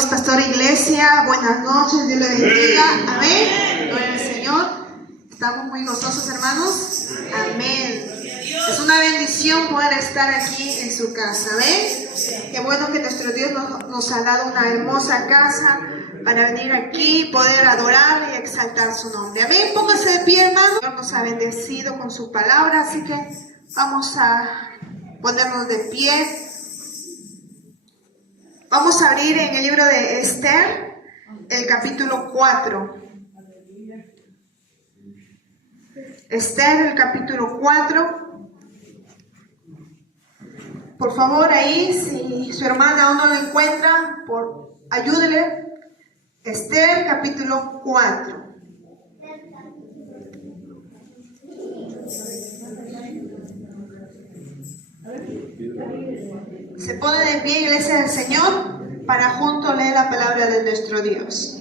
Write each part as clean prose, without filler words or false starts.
Dios, pastor iglesia, buenas noches, Dios le bendiga, amén, gloria al Señor. Estamos muy gozosos, hermanos, amén. Es una bendición poder estar aquí en su casa, amén. Qué bueno que nuestro Dios nos ha dado una hermosa casa para venir aquí, poder adorarle y exaltar su nombre, amén. Póngase de pie, hermano. Dios nos ha bendecido con su palabra, así que vamos a ponernos de pie. Vamos a abrir en el libro de Esther, el capítulo 4. Esther, el capítulo 4. Por favor, ahí, si su hermana aún no lo encuentra, ayúdele. Esther, capítulo 4. Se pone de pie, iglesia del Señor, para juntos leer la palabra de nuestro Dios.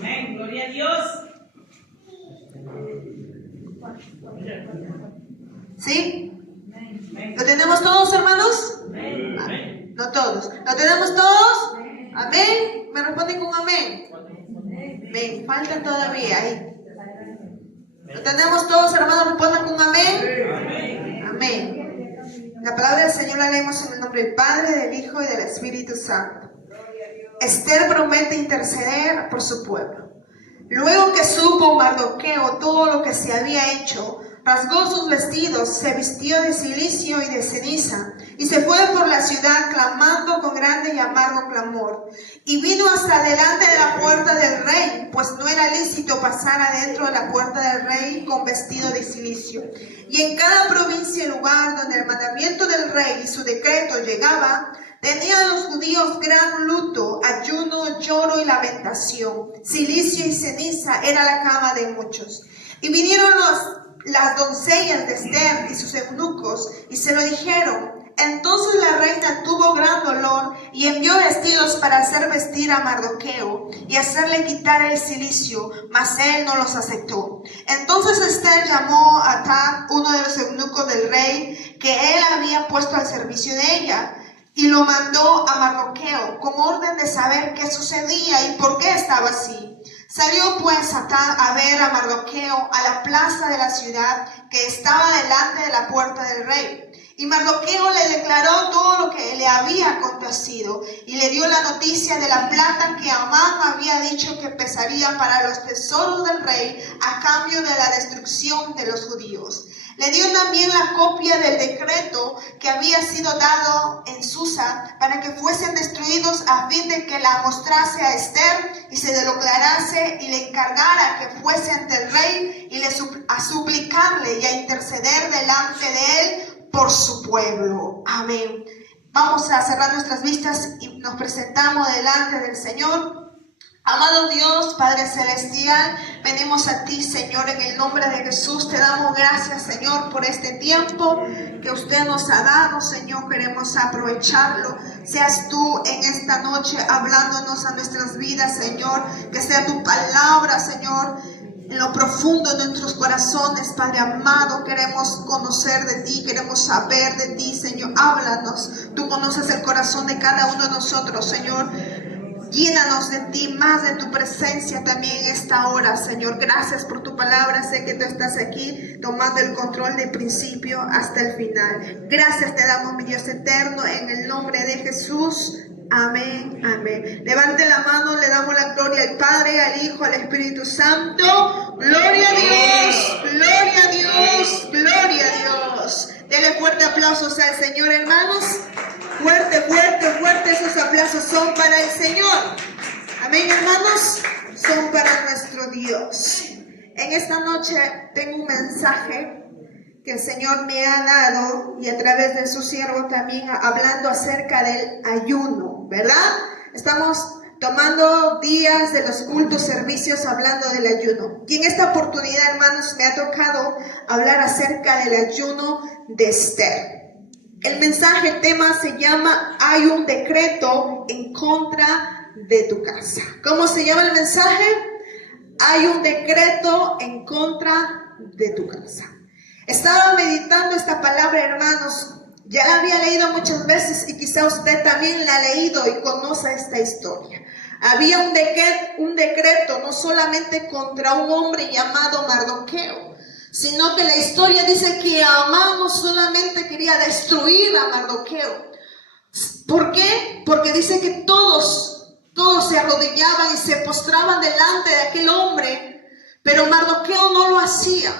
Amén, gloria a Dios. ¿Sí? ¿Lo tenemos todos, hermanos? Amén. No todos. ¿Lo tenemos todos? Amén. ¿Me responden con amén? Amén. Faltan todavía ahí. ¿Lo tenemos todos, hermanos? ¿Respondan con amén? Amén. La palabra del Señor la leemos en el nombre del Padre, del Hijo y del Espíritu Santo. Esther promete interceder por su pueblo. Luego que supo Mardoqueo todo lo que se había hecho, rasgó sus vestidos, se vistió de cilicio y de ceniza, y se fue por la ciudad clamando con grande y amargo clamor. Y vino hasta delante de la puerta del rey, pues no era lícito pasar adentro de la puerta del rey con vestido de cilicio. Y en cada provincia y lugar donde el mandamiento del rey y su decreto llegaba, tenían los judíos gran luto, ayuno, lloro y lamentación. Cilicio y ceniza era la cama de muchos. Y vinieron las doncellas de Esther y sus eunucos y se lo dijeron. Entonces la reina tuvo gran dolor y envió vestidos para hacer vestir a Mardoqueo y hacerle quitar el cilicio, mas él no los aceptó. Entonces Esther llamó a Atad, uno de los eunucos del rey, que él había puesto al servicio de ella, y lo mandó a Mardoqueo con orden de saber qué sucedía y por qué estaba así. Salió pues Atad a ver a Mardoqueo a la plaza de la ciudad que estaba delante de la puerta del rey. Y Mardoqueo le declaró todo lo que le había acontecido y le dio la noticia de la plata que Amán había dicho que pesaría para los tesoros del rey a cambio de la destrucción de los judíos. Le dio también la copia del decreto que había sido dado en Susa para que fuesen destruidos a fin de que la mostrase a Esther y se lo declarase y le encargara que fuese ante el rey y a suplicarle y a interceder delante de él por su pueblo. Amén. Vamos a cerrar nuestras vistas y nos presentamos delante del Señor. Amado Dios, Padre Celestial, venimos a ti, Señor, en el nombre de Jesús. Te damos gracias, Señor, por este tiempo que usted nos ha dado, Señor. Queremos aprovecharlo. Seas tú en esta noche hablándonos a nuestras vidas, Señor. Que sea tu palabra, Señor, en lo profundo de nuestros corazones, Padre amado. Queremos conocer de ti, queremos saber de ti, Señor. Háblanos. Tú conoces el corazón de cada uno de nosotros, Señor. Llénanos de ti, más de tu presencia también en esta hora, Señor. Gracias por tu palabra. Sé que tú estás aquí tomando el control del principio hasta el final. Gracias te damos, mi Dios eterno, en el nombre de Jesús. Amén, amén. Levante la mano, le damos la gloria al Padre, al Hijo, al Espíritu Santo. Gloria a Dios, gloria a Dios, gloria a Dios. Dele fuerte aplausos al Señor, hermanos. Fuerte, fuerte, fuerte, esos aplausos son para el Señor. Amén, hermanos, son para nuestro Dios. En esta noche tengo un mensaje que el Señor me ha dado y a través de su siervo también hablando acerca del ayuno, ¿verdad? Estamos tomando días de los cultos, servicios, hablando del ayuno. Y en esta oportunidad, hermanos, me ha tocado hablar acerca del ayuno de Esther. El mensaje, el tema se llama "Hay un decreto en contra de tu casa". ¿Cómo se llama el mensaje? Hay un decreto en contra de tu casa. Estaba meditando esta palabra, hermanos, Ya la había leído muchas veces y quizá usted también la ha leído y conoce esta historia. Había un decreto no solamente contra un hombre llamado Mardoqueo, sino que la historia dice que Amán no solamente quería destruir a Mardoqueo. ¿Por qué? Porque dice que todos se arrodillaban y se postraban delante de aquel hombre, pero Mardoqueo no lo hacía.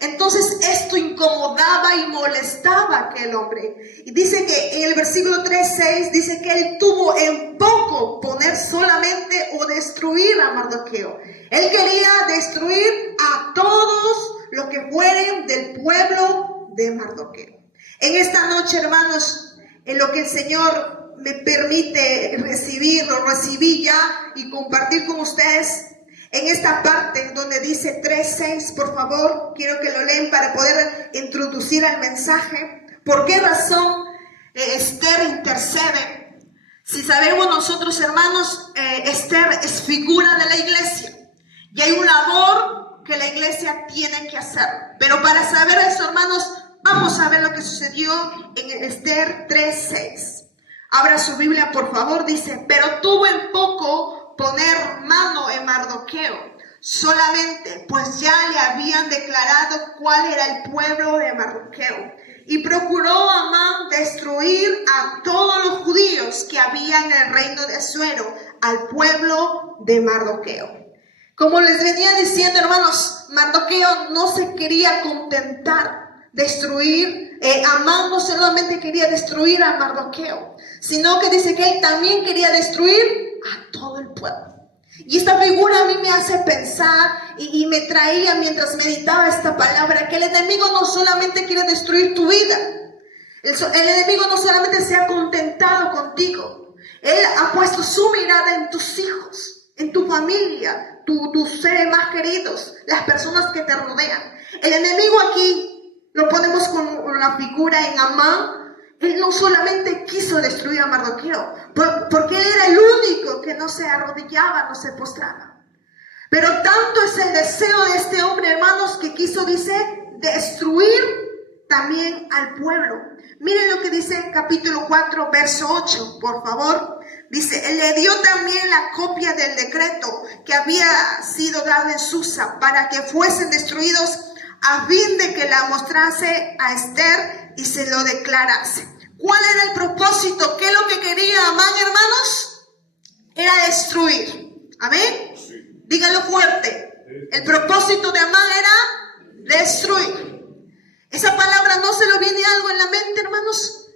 Entonces esto incomodaba y molestaba a aquel hombre. Y dice que en el versículo 3:6 dice que él tuvo en poco poner solamente o destruir a Mardoqueo. Él quería destruir a todos los que fueren del pueblo de Mardoqueo. En esta noche, hermanos, en lo que el Señor me permite recibí ya y compartir con ustedes, en esta parte donde dice 3:6, por favor, quiero que lo lean para poder introducir al mensaje. ¿Por qué razón Esther intercede? Si sabemos nosotros, hermanos, Esther es figura de la iglesia y hay un labor que la iglesia tiene que hacer. Pero para saber eso, hermanos, vamos a ver lo que sucedió en Esther 3:6. Abra su Biblia, por favor. Dice: pero tuvo en poco poner mano en Mardoqueo, solamente pues ya le habían declarado cuál era el pueblo de Mardoqueo. Y procuró Amán destruir a todos los judíos que había en el reino de Asuero, al pueblo de Mardoqueo. Como les venía diciendo, hermanos, Mardoqueo no se quería contentar destruir. Amán no solamente quería destruir a Mardoqueo, sino que dice que él también quería destruir a todo el pueblo. Y esta figura a mí me hace pensar y me traía mientras meditaba esta palabra, que el enemigo no solamente quiere destruir tu vida. El enemigo no solamente se ha contentado contigo. Él ha puesto su mirada en tus hijos, en tu familia, tus seres más queridos, las personas que te rodean. El enemigo aquí lo ponemos con la figura en Amán. Él no solamente quiso destruir a Mardoqueo, porque él era el único que no se arrodillaba, no se postraba. Pero tanto es el deseo de este hombre, hermanos, que quiso, dice, destruir también al pueblo. Miren lo que dice en capítulo 4, verso 8, por favor. Dice: él le dio también la copia del decreto que había sido dado en Susa para que fuesen destruidos, a fin de que la mostrase a Esther y se lo declarase. ¿Cuál era el propósito? ¿Qué es lo que quería Amán, hermanos? Era destruir. ¿Amén? Sí. Díganlo fuerte. El propósito de Amán era destruir. ¿Esa palabra no se lo viene algo en la mente, hermanos?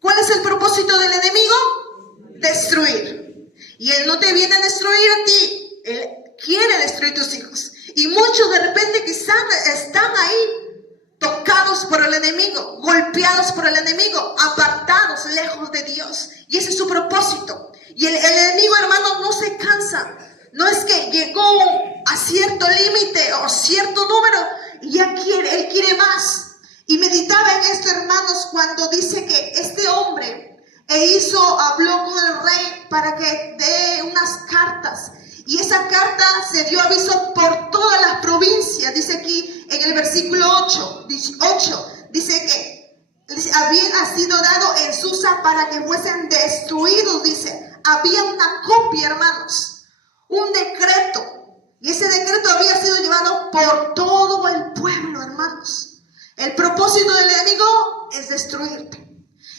¿Cuál es el propósito del enemigo? Destruir. Y él no te viene a destruir a ti. Él quiere destruir tus hijos. Y muchos de repente quizás están ahí tocados por el enemigo, golpeados por el enemigo, apartados, lejos de Dios. Y ese es su propósito. Y el enemigo, hermano, no se cansa. No es que llegó a cierto límite o cierto número y ya él quiere más. Y meditaba en esto, hermanos, cuando dice que este hombre habló con el rey para que dé unas cartas. Y esa carta se dio aviso por todas las provincias. Dice aquí en el versículo 8 dice que había sido dado en Susa para que fuesen destruidos. Dice, había una copia, hermanos, un decreto. Y ese decreto había sido llevado por todo el pueblo, hermanos. El propósito del enemigo es destruirte.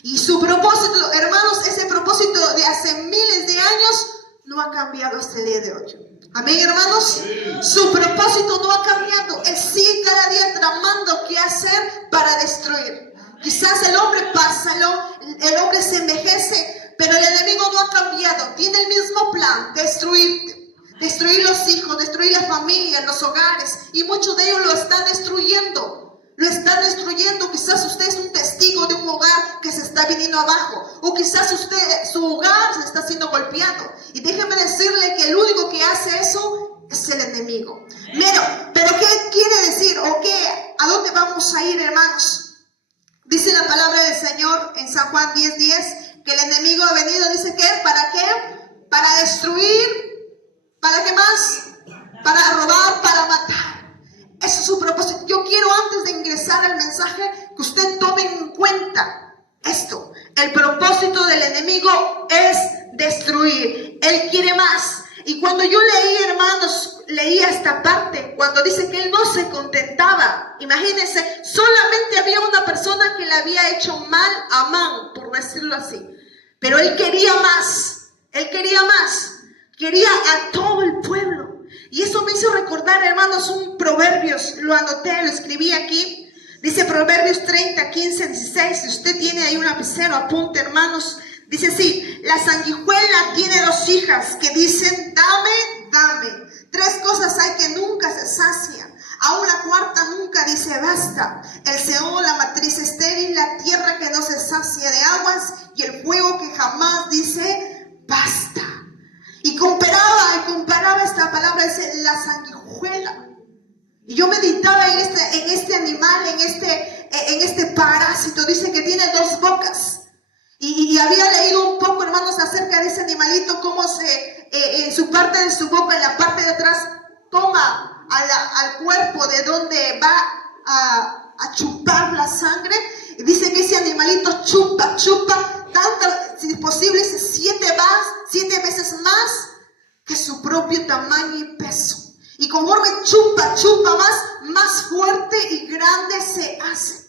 Y su propósito, hermanos, ese propósito de hace miles de años no ha cambiado hasta el día de hoy. Amén, hermanos. Su propósito no ha cambiado. Él sigue cada día tramando qué hacer para destruir. Quizás el hombre pasa, el hombre se envejece, pero el enemigo no ha cambiado. Tiene el mismo plan: destruirte, destruir los hijos, destruir la familia, los hogares. Y muchos de ellos lo están destruyendo. Lo están destruyendo. Quizás usted es un testigo de un hogar que se está viniendo abajo. O quizás su hogar se está siendo golpeado. Y déjeme decirle que el único que hace eso es el enemigo. Pero ¿qué quiere decir? ¿A dónde vamos a ir, hermanos? Dice la palabra del Señor en San Juan 10:10 que el enemigo ha venido, dice que ¿para qué? Para destruir. ¿Para qué más? Para robar, para matar. Ese es su propósito. Yo quiero, antes de ingresar al mensaje, que usted tome en cuenta destruir. Él quiere más. Y cuando yo leí, hermanos, leía esta parte, cuando dice que él no se contentaba. Imagínense, solamente había una persona que le había hecho mal a Amán, por decirlo así. Pero él quería más. Él quería más. Quería a todo el pueblo. Y eso me hizo recordar, hermanos, un Proverbios. Lo anoté, lo escribí aquí. Dice Proverbios 30, 15, 16. Si usted tiene ahí un lapicero, apunte, hermanos. Dice así: la sanguijuela tiene 2 hijas que dicen, dame, dame. 3 cosas hay que nunca se sacian. Aún la cuarta nunca dice basta. El Seol, la matriz estéril, la tierra que no se sacia de aguas y el fuego que jamás dice basta. Y comparaba esta palabra, dice la sanguijuela. Y yo meditaba en este animal, en este parásito. Dice que tiene 2 bocas. Y había leído un poco, hermanos, acerca de ese animalito, cómo en su parte de su boca, en la parte de atrás, toma al cuerpo de donde va a chupar la sangre. Y dice que ese animalito chupa, tanto, si es posible, 7 veces más que su propio tamaño y peso. Y conforme chupa más fuerte y grande se hace.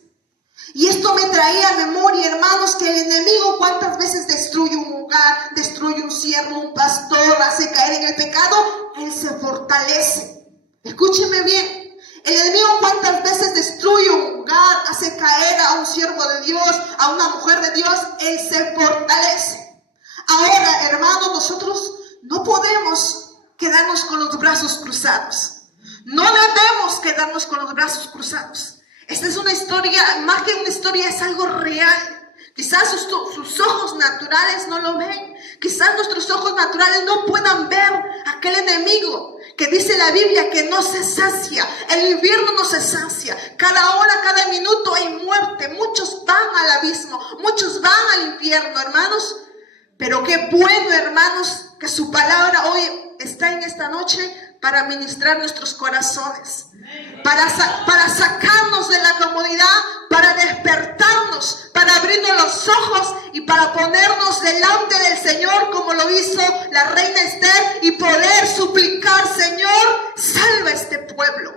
Y esto me traía a memoria, hermanos, que el enemigo cuántas veces destruye un hogar, destruye un siervo, un pastor, hace caer en el pecado. Él se fortalece. Escúcheme bien. El enemigo cuántas veces destruye un hogar, hace caer a un siervo de Dios, a una mujer de Dios. Él se fortalece. Ahora, hermanos, nosotros no podemos quedarnos con los brazos cruzados. No debemos quedarnos con los brazos cruzados. Esta es una historia, más que una historia, es algo real. Quizás sus ojos naturales no lo ven. Quizás nuestros ojos naturales no puedan ver aquel enemigo que dice la Biblia que no se sacia. El invierno no se sacia. Cada hora, cada minuto hay muerte. Muchos van al abismo, muchos van al infierno, hermanos. Pero qué bueno, hermanos, que su palabra hoy está en esta noche para ministrar nuestros corazones. Para sacarnos de la comodidad, para despertarnos, para abrirnos los ojos y para ponernos delante del Señor como lo hizo la reina Esther y poder suplicar: Señor, salva a este pueblo.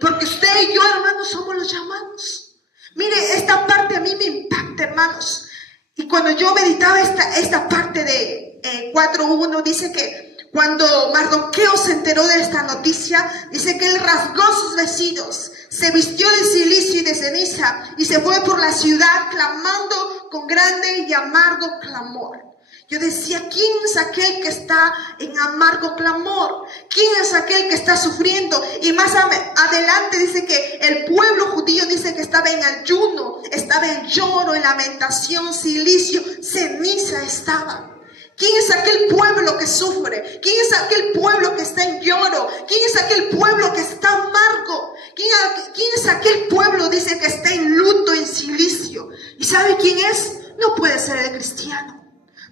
Porque usted y yo, hermanos, somos los llamados. Mire, esta parte a mí me impacta, hermanos. Y cuando yo meditaba esta parte de 4.1, dice que cuando Mardoqueo se enteró de esta noticia, dice que él rasgó sus vestidos, se vistió de cilicio y de ceniza y se fue por la ciudad clamando con grande y amargo clamor. Yo decía, ¿quién es aquel que está en amargo clamor? ¿Quién es aquel que está sufriendo? Y más adelante dice que el pueblo judío dice que estaba en ayuno, estaba en lloro, en lamentación, cilicio, ceniza estaba. ¿Quién es aquel pueblo que sufre? ¿Quién es aquel pueblo que está en lloro? ¿Quién es aquel pueblo que está amargo? ¿Quién es aquel pueblo, dice, que está en luto, en cilicio? ¿Y sabe quién es? No puede ser el cristiano.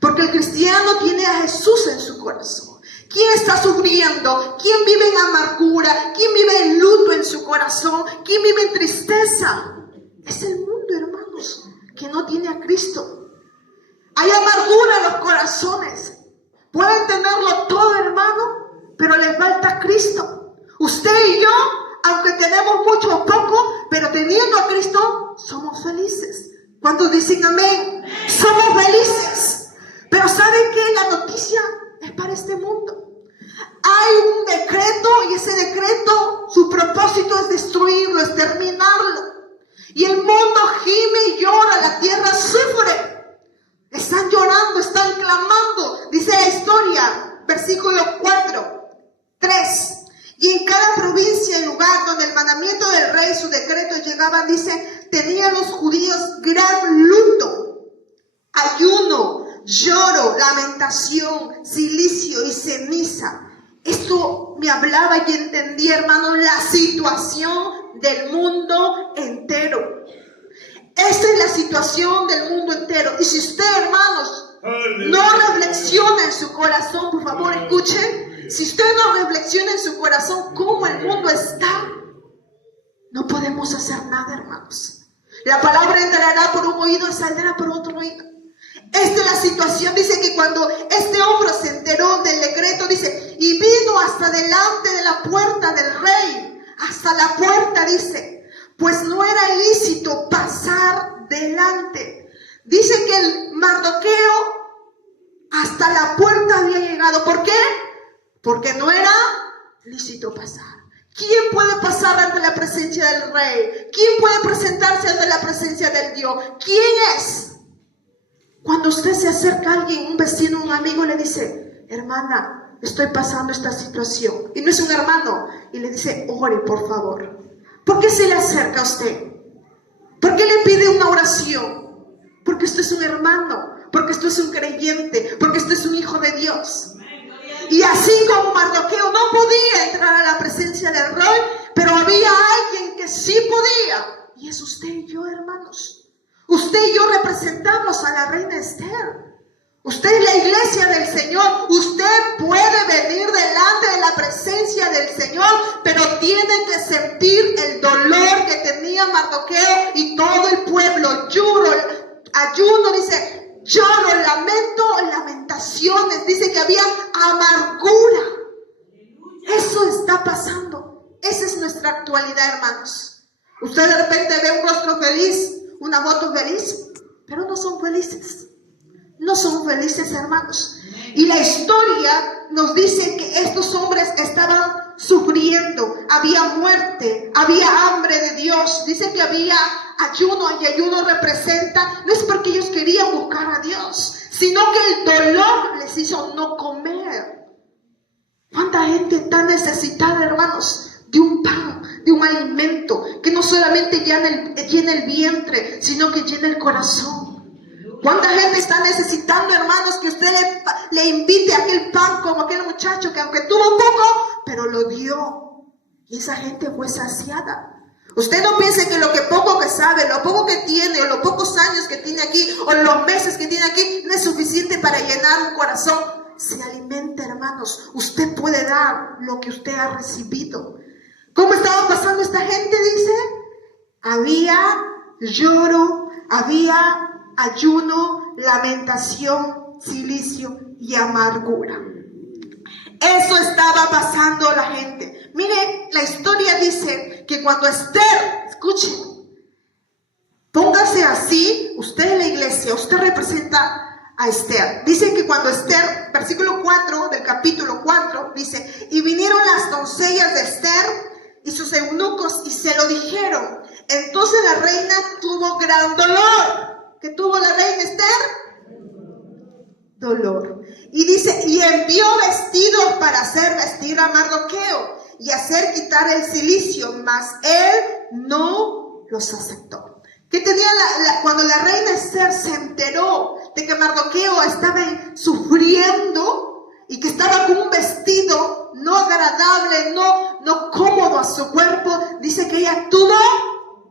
Porque el cristiano tiene a Jesús en su corazón. ¿Quién está sufriendo? ¿Quién vive en amargura? ¿Quién vive en luto en su corazón? ¿Quién vive en tristeza? Es el mundo, hermanos, que no tiene a Cristo. Hay amargura en los corazones. Pueden tenerlo todo, hermano, pero les falta Cristo. Usted y yo, aunque tenemos mucho o poco, pero teniendo a Cristo, somos felices. ¿Cuántos dicen amén? Somos felices. Pero ¿saben qué? La noticia es para este mundo. Hay un decreto y ese decreto, su propósito es destruirlo, es terminarlo. Y el mundo gime y llora, la tierra sufre. Están llorando, están clamando. Dice la historia, versículo 3. Y en cada provincia y lugar donde el mandamiento del rey, su decreto llegaban, dice, tenían los judíos gran luto, ayuno, lloro, lamentación, cilicio y ceniza. Esto me hablaba y entendía, hermanos, la situación del mundo entero. Esta es la situación del mundo entero. Y si usted, hermanos, no reflexiona en su corazón, por favor, escuchen. Si usted no reflexiona en su corazón cómo el mundo está, no podemos hacer nada, hermanos. La palabra entrará por un oído y saldrá por otro oído. Esta es la situación. Dice que cuando este hombre se enteró del decreto, dice, y vino hasta delante de la puerta del rey, hasta la puerta, dice, pues no era lícito pasar delante. Dice que el Mardoqueo hasta la puerta había llegado. ¿Por qué? Porque no era lícito pasar. ¿Quién puede pasar ante la presencia del rey? ¿Quién puede presentarse ante la presencia del Dios? ¿Quién es? Cuando usted se acerca a alguien, un vecino, un amigo, le dice, hermana, estoy pasando esta situación. Y no es un hermano. Y le dice, ore por favor. ¿Por qué se le acerca a usted? ¿Por qué le pide una oración? Porque usted es un hermano. Porque usted es un creyente. Porque usted es un hijo de Dios. Y así como Mardoqueo no podía entrar a la presencia del rey, pero había alguien que sí podía. Y es usted y yo, hermanos. Usted y yo representamos a la reina Esther. Usted es la iglesia del Señor. Usted puede venir delante de la presencia del Señor, pero tiene que sentir el dolor que tenía Mardoqueo y todo el pueblo. Lloro, ayuno, dice, lloro, lamento, lamentaciones. Dice que había amargura. Eso está pasando. Esa es nuestra actualidad, hermanos. Usted de repente ve un rostro feliz, una foto feliz, pero no son felices. No son felices, hermanos. Y la historia nos dice que estos hombres estaban sufriendo. Había muerte, había hambre de Dios. Dice que había ayuno, y ayuno representa, no es porque ellos querían buscar a Dios, sino que el dolor les hizo no comer. ¿Cuánta gente está necesitada, hermanos, de un pan, de un alimento que no solamente llena el vientre, sino que llena el corazón? ¿Cuánta gente está necesitando, hermanos, que usted le invite a aquel pan como aquel muchacho que aunque tuvo poco, pero lo dio? Y esa gente fue saciada. Usted no piense que lo que poco que sabe, lo poco que tiene, o los pocos años que tiene aquí, o los meses que tiene aquí, no es suficiente para llenar un corazón. Se alimenta, hermanos. Usted puede dar lo que usted ha recibido. ¿Cómo estaba pasando esta gente? Dice, había lloro, había ayuno, lamentación, silicio y amargura. Eso estaba pasando la gente. Mire, la historia dice que cuando Esther, escuchen, póngase así, usted en la iglesia, usted representa a Esther. Dice que cuando Esther, versículo 4 del capítulo 4, dice, y vinieron las doncellas de Esther y sus eunucos y se lo dijeron. Entonces la reina tuvo gran dolor. ¿Qué tuvo la reina Esther? Dolor. Y dice, y envió vestidos para hacer vestir a Mardoqueo y hacer quitar el cilicio, mas él no los aceptó. Que tenía cuando la reina Esther se enteró de que Mardoqueo estaba sufriendo y que estaba con un vestido no agradable, no cómodo a su cuerpo, dice que ella tuvo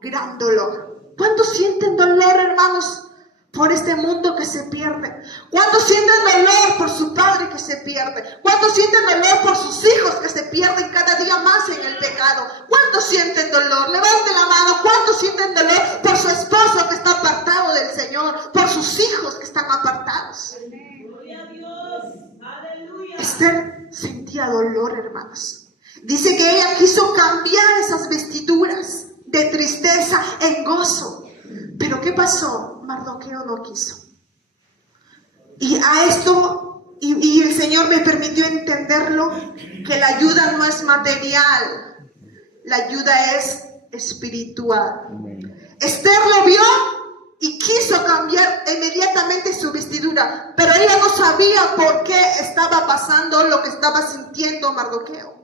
gran dolor. ¿Cuántos sienten dolor, hermanos, por este mundo que se pierde? ¿Cuántos sienten dolor por su padre que se pierde? ¿Cuántos sienten dolor por sus hijos que se pierden cada día más en el pecado? ¿Cuántos sienten dolor? Levante la mano. ¿Cuántos sienten dolor por su esposo que está apartado del Señor? Por sus hijos que están apartados. Gloria a Dios. Aleluya. Esther sentía dolor, hermanos. Dice que ella quiso cambiar esas vestiduras de tristeza en gozo. Pero ¿qué pasó? Mardoqueo no quiso. Y a esto, y el Señor me permitió entenderlo, que la ayuda no es material, la ayuda es espiritual. Esther lo vio y quiso cambiar inmediatamente su vestidura, pero ella no sabía por qué estaba pasando lo que estaba sintiendo Mardoqueo.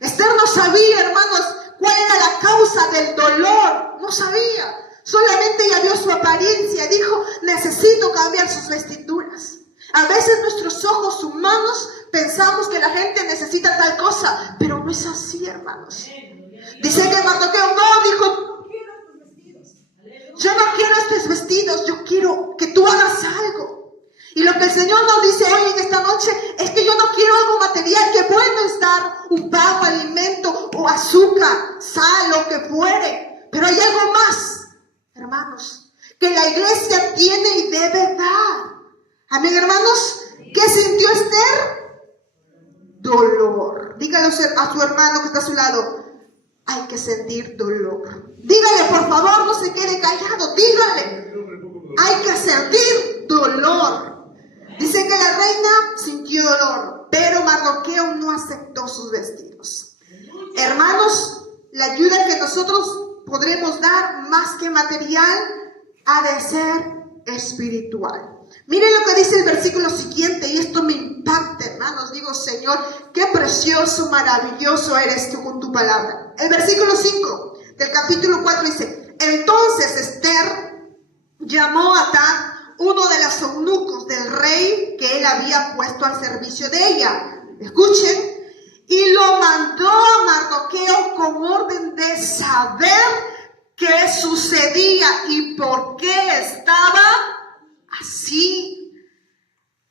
Esther no sabía, hermanos, cuál era la causa del dolor. No sabía. Solamente ella vio su apariencia y dijo, necesito cambiar sus vestiduras. A veces nuestros ojos humanos pensamos que la gente necesita tal cosa, pero no es así, hermanos. Dice que Mardoqueo no dijo, yo no quiero estos vestidos, yo quiero que tú hagas algo. Y lo que el Señor nos dice hoy en esta noche es que yo no quiero algo material, que bueno es dar un pan, alimento o azúcar, sal, lo que fuere. Pero hay algo más, hermanos, que la iglesia tiene y debe dar. Amén, hermanos. ¿Qué sintió Esther? Dolor. Dígale a su hermano que está a su lado. Hay que sentir dolor. Dígale, por favor, no se quede callado. Dígale. Hay que sentir dolor. Dice que la reina sintió dolor, pero Mardoqueo no aceptó sus vestidos. Hermanos, la ayuda que nosotros podremos dar, más que material, ha de ser espiritual. Miren lo que dice el versículo siguiente, y esto me impacta, hermanos. Digo, Señor, qué precioso, maravilloso eres tú con tu palabra. El versículo 5 del capítulo 4 dice: entonces Esther llamó a Atán, uno de los eunucos del rey que él había puesto al servicio de ella. Escuchen. Y lo mandó a Mardoqueo con orden de saber qué sucedía y por qué estaba así.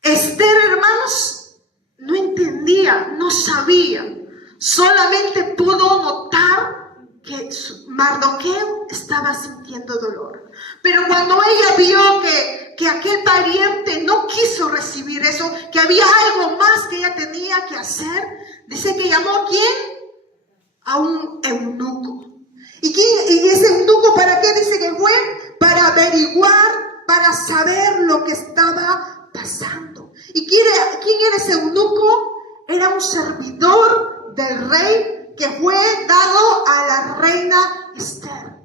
Esther, hermanos, no entendía, no sabía. Solamente pudo notar que Mardoqueo estaba sintiendo dolor. Pero cuando ella vio que aquel pariente no quiso recibir eso, que había algo más que ella tenía que hacer, dice que llamó ¿a quién? A un eunuco. ¿Y ese eunuco para qué? Dice que fue para averiguar, para saber lo que estaba pasando. ¿Y quién era ese eunuco? Era un servidor del rey que fue dado a la reina Esther.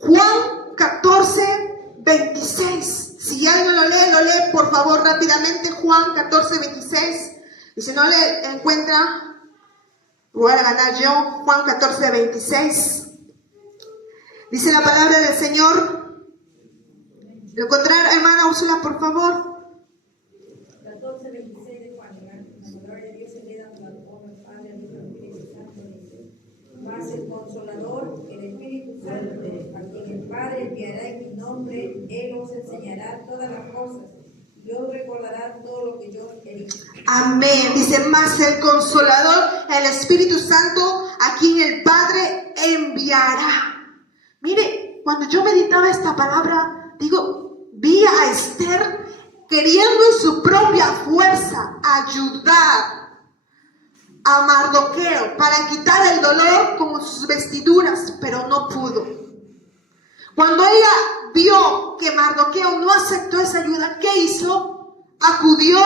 Juan 14, 26. Si alguien lo lee por favor rápidamente. Juan 14, 26. Y si no le encuentra, voy a ganar yo. Juan 14, 26. Dice la palabra del Señor. ¿Lo encontraron, hermana Úrsula, por favor? 14, 26 de Juan. La palabra de Dios se le da al Padre, al Hijo y al Espíritu Santo. Dice: mas el Consolador, el Espíritu Santo, a quien el Padre enviará en mi nombre, Él os enseñará todas las cosas y os recordará todo lo que yo he dicho. Amén. Dice, más el Consolador, el Espíritu Santo, a quien el Padre enviará. Mire, cuando yo meditaba esta palabra, vi a Esther queriendo en su propia fuerza ayudar a Mardoqueo para quitar el dolor con sus vestiduras, pero no pudo. Cuando ella vio que Mardoqueo no aceptó esa ayuda, ¿qué hizo? Acudió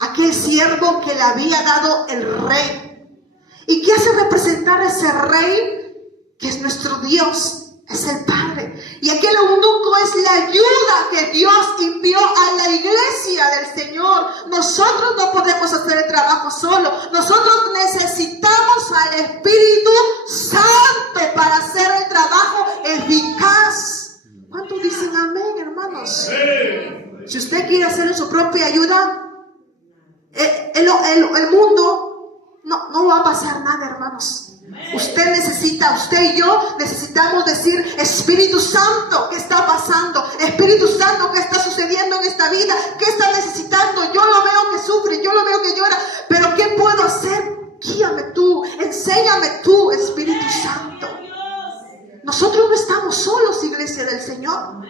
a aquel siervo que le había dado el rey. ¿Y qué hace representar a ese rey? Que es nuestro Dios, es el Padre. Y aquel eunuco es la ayuda que Dios envió a la iglesia del Señor. Nosotros no podemos hacer el trabajo solo. Nosotros necesitamos al Espíritu Santo para hacer el trabajo eficaz. ¿Cuántos dicen amén, hermanos? Si usted quiere hacer su propia ayuda, el mundo no va a pasar nada, hermanos. Usted y yo necesitamos decir: Espíritu Santo, ¿qué está pasando? Espíritu Santo, ¿qué está sucediendo en esta vida? ¿Qué está necesitando? Yo lo veo que sufre, yo lo veo que llora, pero ¿qué puedo hacer? Guíame tú, enséñame tú, Espíritu Santo. Nosotros no estamos solos, iglesia del Señor.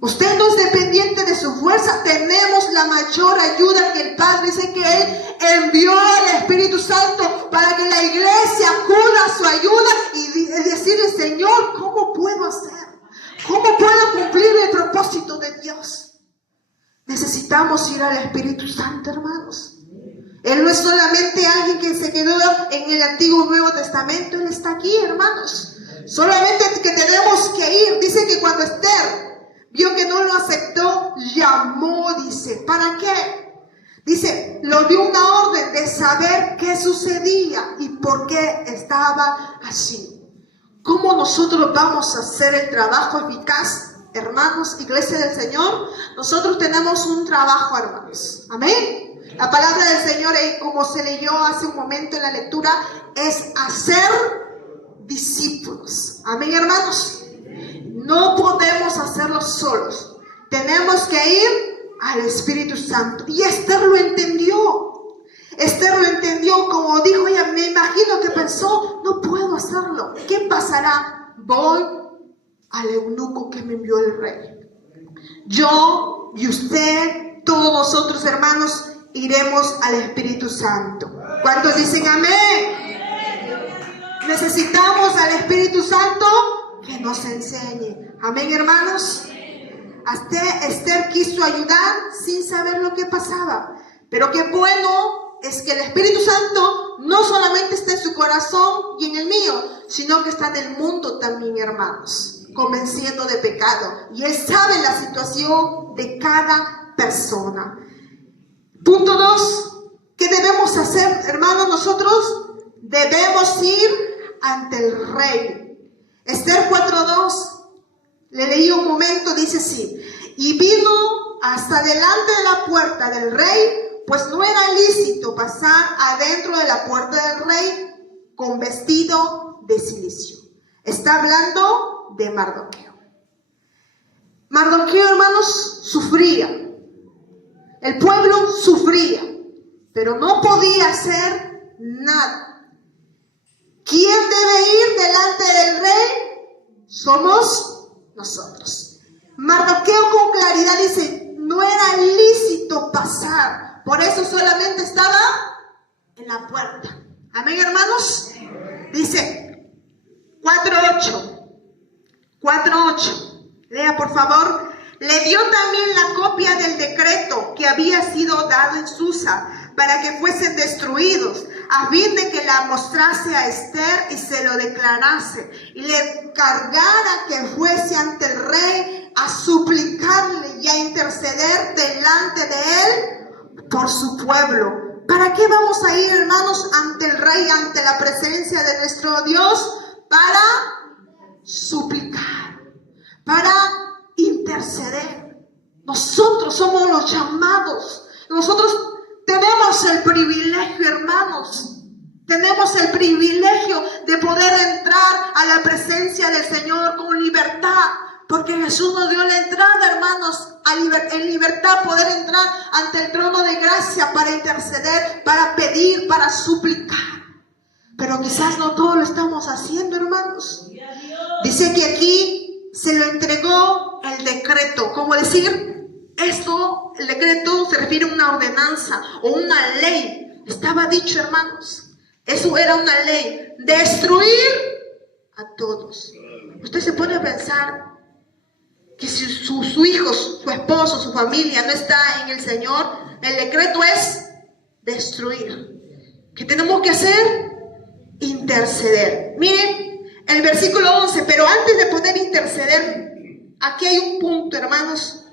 Usted no es dependiente de su fuerza. Tenemos la mayor ayuda que el Padre. Dice que Él envió al Espíritu Santo para que la iglesia acuda a su ayuda y decirle: Señor, ¿cómo puedo hacer? ¿Cómo puedo cumplir el propósito de Dios? Necesitamos ir al Espíritu Santo, hermanos. Él no es solamente alguien que se quedó en el Antiguo Nuevo Testamento. Él está aquí, hermanos. Solamente que tenemos que ir. Dice que cuando Esther vio que no lo aceptó, llamó, dice, ¿para qué? Dice, lo dio una orden de saber qué sucedía y por qué estaba así. ¿Cómo nosotros vamos a hacer el trabajo eficaz, hermanos, iglesia del Señor? Nosotros tenemos un trabajo, hermanos. Amén. La palabra del Señor, como se leyó hace un momento en la lectura, es hacer discípulos. Amén, hermanos. No podemos hacerlo solos. Tenemos que ir al Espíritu Santo. Y Esther lo entendió. Esther lo entendió, como dijo ella. Me imagino que pensó: no puedo hacerlo. ¿Qué pasará? Voy al eunuco que me envió el rey. Yo y usted, todos nosotros hermanos, iremos al Espíritu Santo. ¿Cuántos dicen amén? Necesitamos al Espíritu Santo que nos enseñe. Amén, hermanos. Hasta Esther quiso ayudar sin saber lo que pasaba. Pero qué bueno es que el Espíritu Santo no solamente está en su corazón y en el mío, sino que está en el mundo también, hermanos, convenciendo de pecado. Y Él sabe la situación de cada persona. Punto 2. ¿Qué debemos hacer, hermanos? Nosotros debemos ir ante el rey. Esther 4:2. Le leí un momento, dice así: y vino hasta delante de la puerta del rey, pues no era lícito pasar adentro de la puerta del rey con vestido de cilicio. Está hablando de Mardoqueo. Mardoqueo, hermanos, sufría. El pueblo sufría, pero no podía hacer nada. ¿Quién debe ir delante del rey? Somos nosotros. Mardoqueo con claridad dice: no era lícito pasar, por eso solamente estaba en la puerta. Amén, hermanos. Dice 4:8. Lea, por favor. Le dio también la copia del decreto que había sido dado en Susa para que fuesen destruidos, a fin de que la mostrase a Esther y se lo declarase, y le encargara que fuese ante el rey a suplicarle y a interceder delante de él por su pueblo. ¿Para qué vamos a ir, hermanos, ante el rey, ante la presencia de nuestro Dios? Para suplicar, para interceder. Nosotros somos los llamados. Nosotros tenemos el privilegio, hermanos. Tenemos el privilegio de poder entrar a la presencia del Señor con libertad. Porque Jesús nos dio la entrada, hermanos, en libertad, poder entrar ante el trono de gracia para interceder, para pedir, para suplicar. Pero quizás no todo lo estamos haciendo, hermanos. Dice que aquí se lo entregó el decreto. ¿Cómo decir? Esto, el decreto se refiere a una ordenanza o una ley. Estaba dicho, hermanos. Eso era una ley. Destruir a todos. Usted se pone a pensar que si sus hijos, su esposo, su familia no está en el Señor, el decreto es destruir. ¿Qué tenemos que hacer? Interceder. Miren el versículo 11, pero antes de poder interceder, aquí hay un punto, hermanos.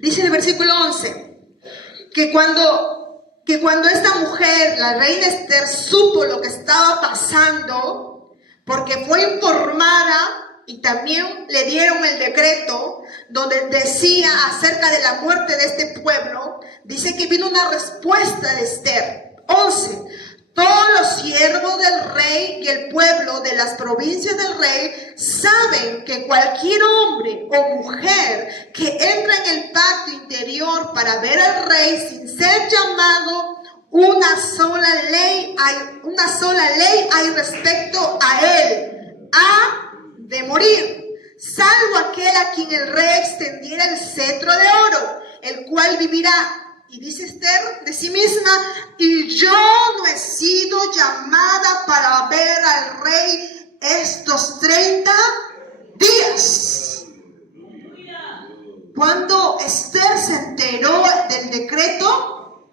Dice el versículo 11, que cuando esta mujer, la reina Esther, supo lo que estaba pasando, porque fue informada y también le dieron el decreto donde decía acerca de la muerte de este pueblo, dice que vino una respuesta de Esther. 11. Todos los siervos del rey y el pueblo de las provincias del rey saben que cualquier hombre o mujer que entra en el patio interior para ver al rey sin ser llamado, una sola ley hay respecto a él: ha de morir, salvo aquel a quien el rey extendiera el cetro de oro, el cual vivirá. Y dice Esther de sí misma: y yo no he sido llamada para ver al rey estos 30 días. Cuando Esther se enteró del decreto,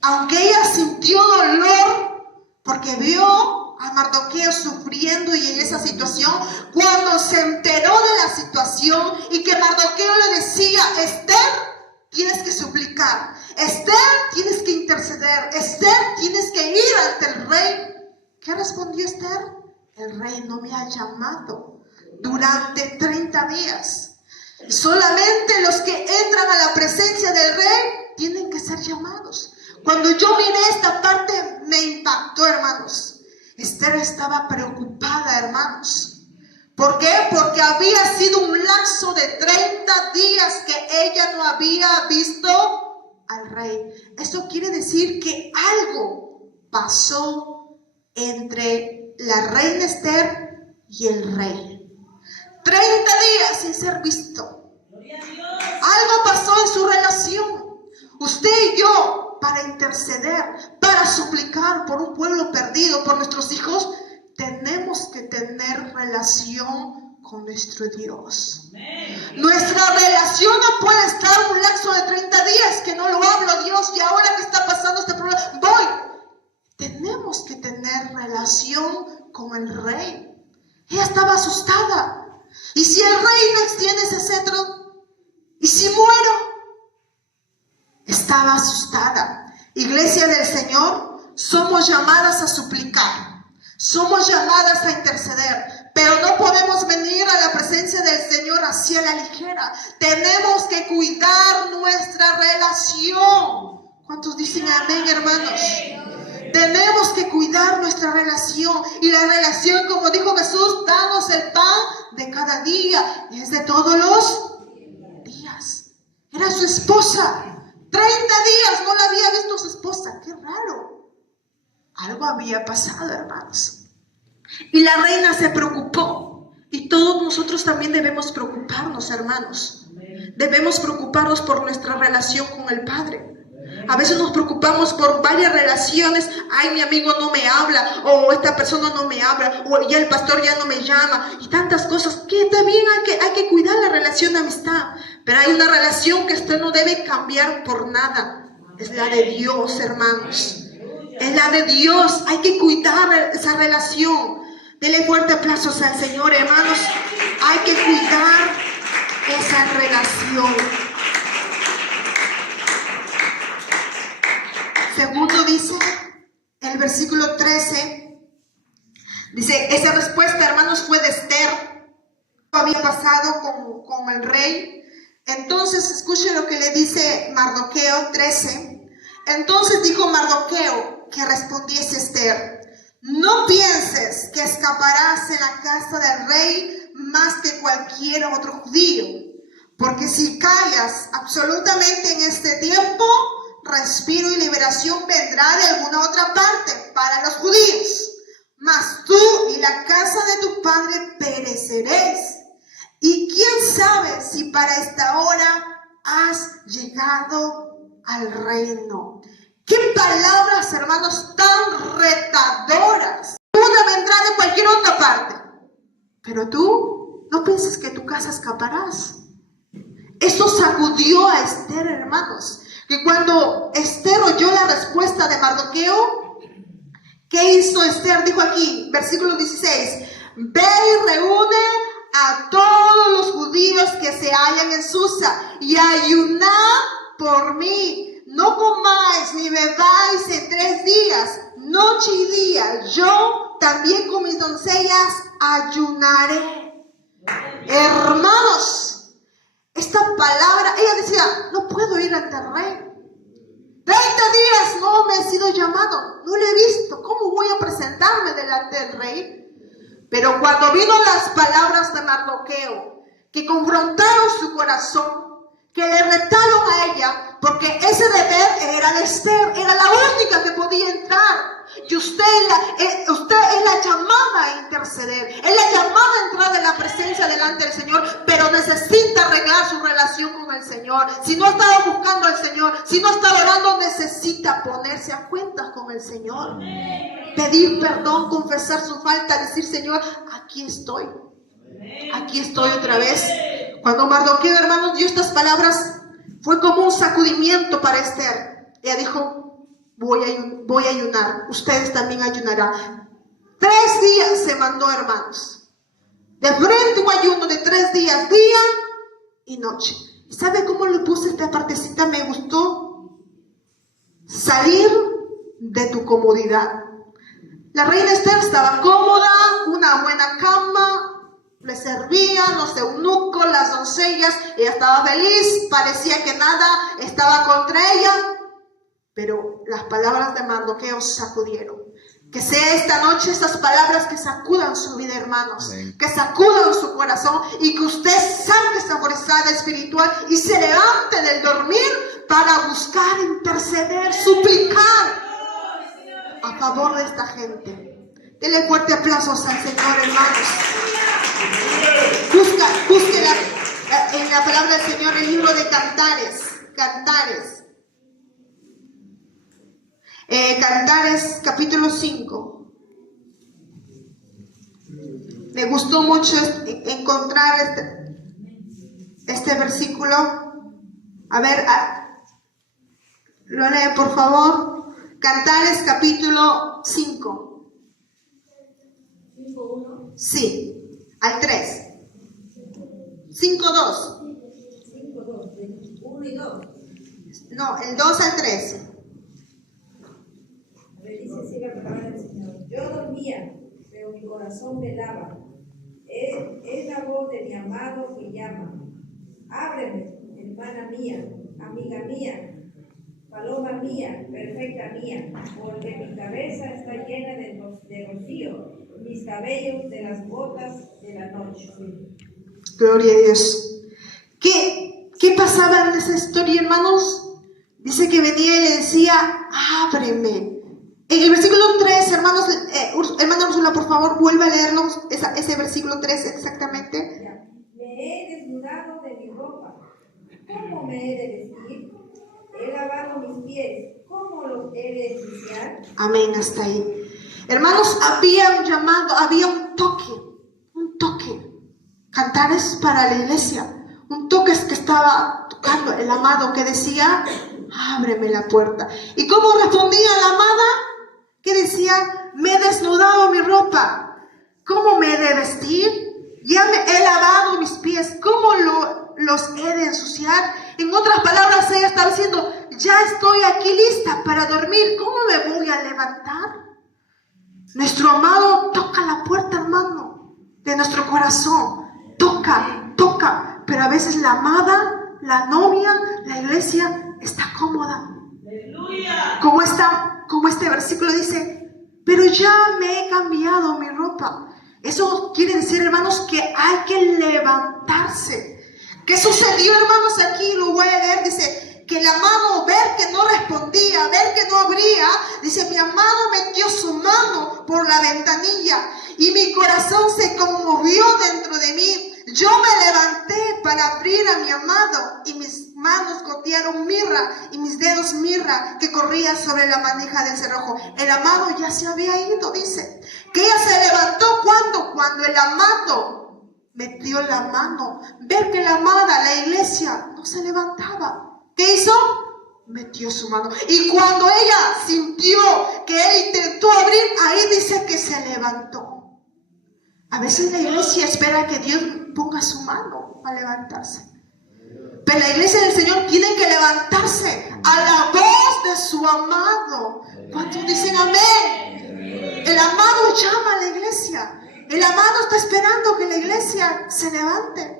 aunque ella sintió dolor porque vio a Mardoqueo sufriendo y en esa situación, cuando se enteró de la situación y que Mardoqueo le decía: Esther, tienes que suplicar, Esther, tienes que interceder, Esther, tienes que ir ante el rey. ¿Qué respondió Esther? El rey no me ha llamado durante 30 días. Solamente los que entran a la presencia del rey tienen que ser llamados. Cuando yo miré esta parte me impactó, hermanos. Esther estaba preocupada, hermanos. ¿Por qué? Porque había sido un lapso de 30 días que ella no había visto al rey. Eso quiere decir que algo pasó entre la reina Esther y el rey. 30 días sin ser visto. Gloria a Dios. Algo pasó en su relación. Usted y yo, para interceder, para suplicar por un pueblo perdido, por nuestros hijos, tenemos que tener relación con nuestro Dios. Nuestra relación no puede estar un lapso de 30 días que no lo hablo, Dios, y ahora que está pasando este problema, voy. Tenemos que tener relación con el rey. Ella estaba asustada. ¿Y si el rey no extiende ese cetro? ¿Y si muero? Estaba asustada. Iglesia del Señor, somos llamadas a suplicar. Somos llamadas a interceder. Pero no podemos venir a la presencia del Señor así a la ligera. Tenemos que cuidar nuestra relación. ¿Cuántos dicen amén, hermanos? Tenemos que cuidar nuestra relación. Y la relación, como dijo Jesús, danos el pan de cada día. Y es de todos los días. Era su esposa. 30 días no la había visto su esposa. Qué raro. Algo había pasado, hermanos. Y la reina se preocupó. Y todos nosotros también debemos preocuparnos, hermanos. Debemos preocuparnos por nuestra relación con el Padre. A veces nos preocupamos por varias relaciones. Ay, mi amigo no me habla, o esta persona no me habla, o ya el pastor ya no me llama, y tantas cosas que también hay que cuidar la relación de amistad. Pero hay una relación que usted no debe cambiar por nada. Es la de Dios, hermanos. Es la de Dios. Hay que cuidar esa relación. Dele fuerte aplausos al Señor, hermanos. Hay que cuidar esa relación. Segundo dice el versículo 13, dice, esa respuesta, hermanos, fue de Esther. Había pasado con el rey. Entonces, escuchen lo que le dice Mardoqueo 13. Entonces dijo Mardoqueo que respondiese Esther: no pienses que escaparás en la casa del rey más que cualquier otro judío, porque si callas absolutamente en este tiempo, respiro y liberación vendrá de alguna otra parte para los judíos, mas tú y la casa de tu padre pereceréis. Y quién sabe si para esta hora has llegado al reino. Qué palabras, hermanos, tan retadoras. Una vendrá de cualquier otra parte, pero tú no pienses que tu casa escaparás. Esto sacudió a Esther, hermanos. Que cuando Esther oyó la respuesta de Mardoqueo, ¿qué hizo Esther? Dijo aquí, versículo 16: ve y reúne a todos los judíos que se hallan en Susa y ayunad por mí. No comáis ni bebáis en 3 días, noche y día. Yo también con mis doncellas ayunaré. Hermanos, esta palabra, ella decía, no puedo ir ante el rey. 30 días no me he sido llamado, no lo he visto. ¿Cómo voy a presentarme delante del rey? Pero cuando vino las palabras de Mardoqueo, que confrontaron su corazón, que le retaron a ella, porque ese deber era de Esther, era la única que podía entrar. Y usted es la llamada a interceder, es la llamada a entrar en la presencia delante del Señor, pero necesita arreglar su relación con el Señor. Si no estaba buscando al Señor, si no estaba orando, necesita ponerse a cuentas con el Señor. Pedir perdón, confesar su falta, decir, Señor, aquí estoy otra vez. Cuando Mardoqueo, hermanos, dio estas palabras, fue como un sacudimiento para Esther. Ella dijo, voy a ayunar, ustedes también ayunarán. 3 días se mandó, hermanos. De frente un ayuno de 3 días, día y noche. ¿Y sabe cómo le puse esta partecita? Me gustó. Salir de tu comodidad. La reina Esther estaba cómoda, una buena cama, le servían los eunucos, las doncellas, ella estaba feliz, parecía que nada estaba contra ella, pero las palabras de Mardoqueo sacudieron. Que sea esta noche estas palabras que sacudan su vida, hermanos. Amén. Que sacudan su corazón y que usted saque esa forzada espiritual y se levante del dormir para buscar, interceder, suplicar a favor de esta gente. Denle fuerte aplausos al Señor, hermanos. Busque en la palabra del Señor el libro de Cantares. Cantares capítulo 5. Me gustó mucho encontrar este versículo. A ver, lo lee por favor. Cantares capítulo 5. 5:1. Sí, al 3. 5:2. 5:2. 1 y 2. No, el 2 al 3. A ver, dice así la palabra del Señor. Yo dormía, pero mi corazón velaba. Es la voz de mi amado que llama. Ábreme, hermana mía, amiga mía, paloma mía, perfecta mía, porque mi cabeza está llena de rocío, mis cabellos de las gotas de la noche. Gloria a Dios. ¿Qué pasaba en esa historia, hermanos? Dice que venía y le decía, ábreme. En el versículo 3, hermanos, hermana Úrsula, por favor, vuelve a leernos ese versículo 3 exactamente. Ya. Me he desnudado de mi ropa. ¿Cómo me he de vestir? He lavado mis pies. ¿Cómo los he de ensuciar? Amén, hasta ahí. Hermanos, había un llamado, había un toque. Cantares para la iglesia. Un toque que estaba tocando el amado que decía, ábreme la puerta. ¿Y cómo respondía la amada? Que decía, me he desnudado mi ropa. ¿Cómo me he de vestir? Ya me he lavado mis pies. ¿Cómo los he de ensuciar? En otras palabras, ella estaba diciendo, ya estoy aquí lista para dormir. ¿Cómo me voy a levantar? Nuestro amado toca la puerta, hermano, de nuestro corazón. Toca. Pero a veces la amada, la novia, la iglesia está cómoda. Aleluya. Como este versículo dice, pero ya me he cambiado mi ropa. Eso quiere decir, hermanos, que hay que levantarse. ¿Qué sucedió, hermanos? Aquí lo voy a leer. Dice que el amado, ver que no respondía, ver que no abría, dice, mi amado metió su mano por la ventanilla y mi corazón se conmovió dentro de mí. Yo me levanté para abrir a mi amado y mis manos gotearon mirra y mis dedos mirra que corría sobre la manija del cerrojo. El amado ya se había ido, dice. Que ella se levantó cuando el amado metió la mano. Ver que la amada, la iglesia, no se levantaba. ¿Qué hizo? Metió su mano. Y cuando ella sintió que él intentó abrir, ahí dice que se levantó. A veces la iglesia espera que Dios ponga su mano a levantarse. Pero la iglesia del Señor tiene que levantarse a la voz de su amado. ¿Cuántos dicen amén? El amado llama a la iglesia. El amado está esperando que la iglesia se levante.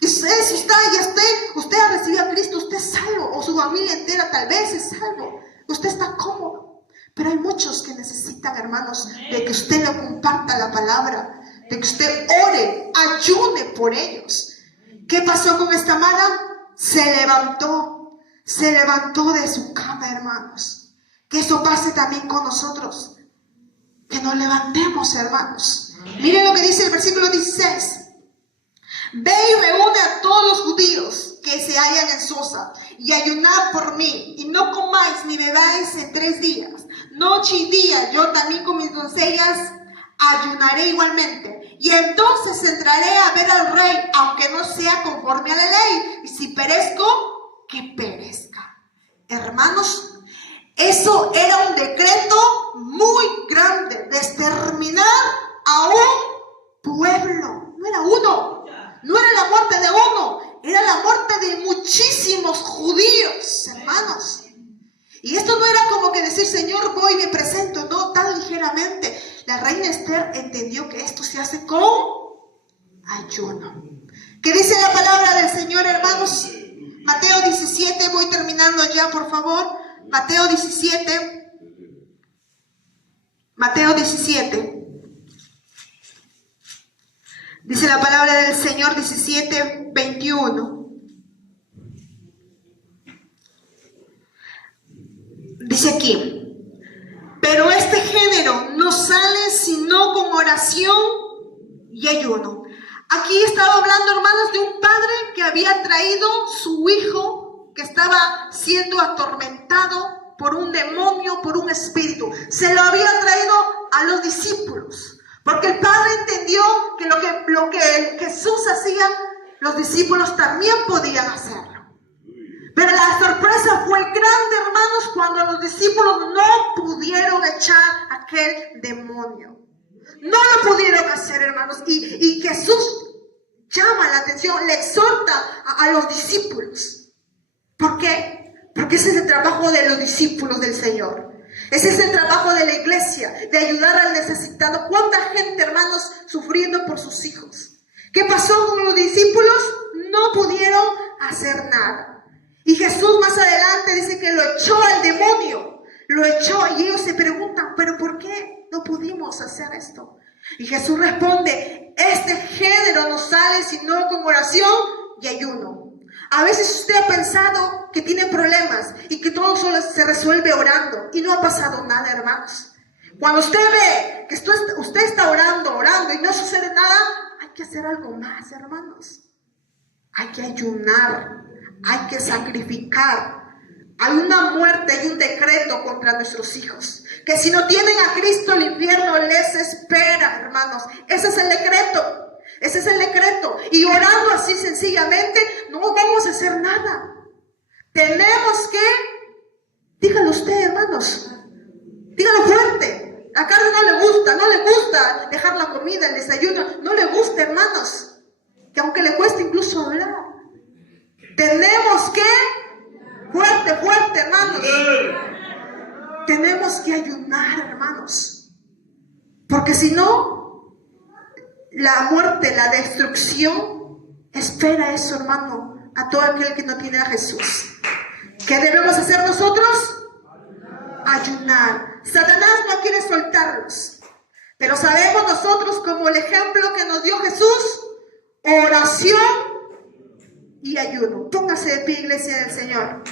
Y si usted ha recibido a Cristo, usted es salvo. O su familia entera tal vez es salvo. Usted está cómodo. Pero hay muchos que necesitan, hermanos, de que usted le comparta la palabra. De que usted ore, ayune por ellos. ¿Qué pasó con esta amada? Se levantó de su cama, hermanos. Que eso pase también con nosotros. Que nos levantemos, hermanos. Miren lo que dice el versículo 16. Ve y reúne a todos los judíos que se hallan en Susa y ayunad por mí, y no comáis ni bebáis en 3 días, noche y día. Yo también con mis doncellas ayunaré igualmente, y entonces entraré a ver al rey, aunque no sea conforme a la ley, y si perezco, que perezca. Hermanos, eso era un decreto muy grande de exterminar a un pueblo. No era uno, no era la muerte de uno, era la muerte de muchísimos judíos, hermanos. Y esto no era como que decir, Señor, voy y me presento, no, tan ligeramente. La reina Esther entendió que esto se hace con ayuno. ¿Qué dice la palabra del Señor, hermanos? Mateo 17, voy terminando ya, por favor. Mateo 17. Dice la palabra del Señor 17:21. Dice aquí, pero este género no sale sino con oración y ayuno. Aquí estaba hablando, hermanos, de un padre que había traído su hijo que estaba siendo atormentado por un demonio, por un espíritu. Se lo había traído a los discípulos, porque el Padre entendió que lo que Jesús hacía, los discípulos también podían hacerlo. Pero la sorpresa fue grande, hermanos, cuando los discípulos no pudieron echar aquel demonio. No lo pudieron hacer, hermanos. Y Jesús llama la atención, le exhorta a los discípulos. ¿Por qué? Porque ese es el trabajo de los discípulos del Señor. Ese es el trabajo de la iglesia, de ayudar al necesitado. ¿Cuánta gente, hermanos, sufriendo por sus hijos? ¿Qué pasó con los discípulos? No pudieron hacer nada. Y Jesús más adelante dice que lo echó al demonio. Lo echó y ellos se preguntan, ¿pero por qué no pudimos hacer esto? Y Jesús responde, este género no sale sino con oración y ayuno. A veces usted ha pensado que tiene problemas y que todo solo se resuelve orando y no ha pasado nada, hermanos. Cuando usted ve que usted está orando y no sucede nada, hay que hacer algo más, hermanos. Hay que ayunar, hay que sacrificar. Hay una muerte y un decreto contra nuestros hijos, que si no tienen a Cristo, el infierno les espera, hermanos. Ese es el decreto. Ese es el decreto. Y orando así sencillamente, no vamos a hacer nada. Tenemos que, dígalo usted, hermanos, dígalo fuerte. A Carlos no le gusta dejar la comida, el desayuno, no le gusta, hermanos, que aunque le cueste incluso hablar. Tenemos que, fuerte, hermanos, tenemos que ayunar, hermanos, porque si no, la muerte, la destrucción espera eso, hermano, a todo aquel que no tiene a Jesús. ¿Qué debemos hacer nosotros? Ayunar. Satanás no quiere soltarlos, pero sabemos nosotros, como el ejemplo que nos dio Jesús, oración y ayuno. Póngase de pie, iglesia del Señor.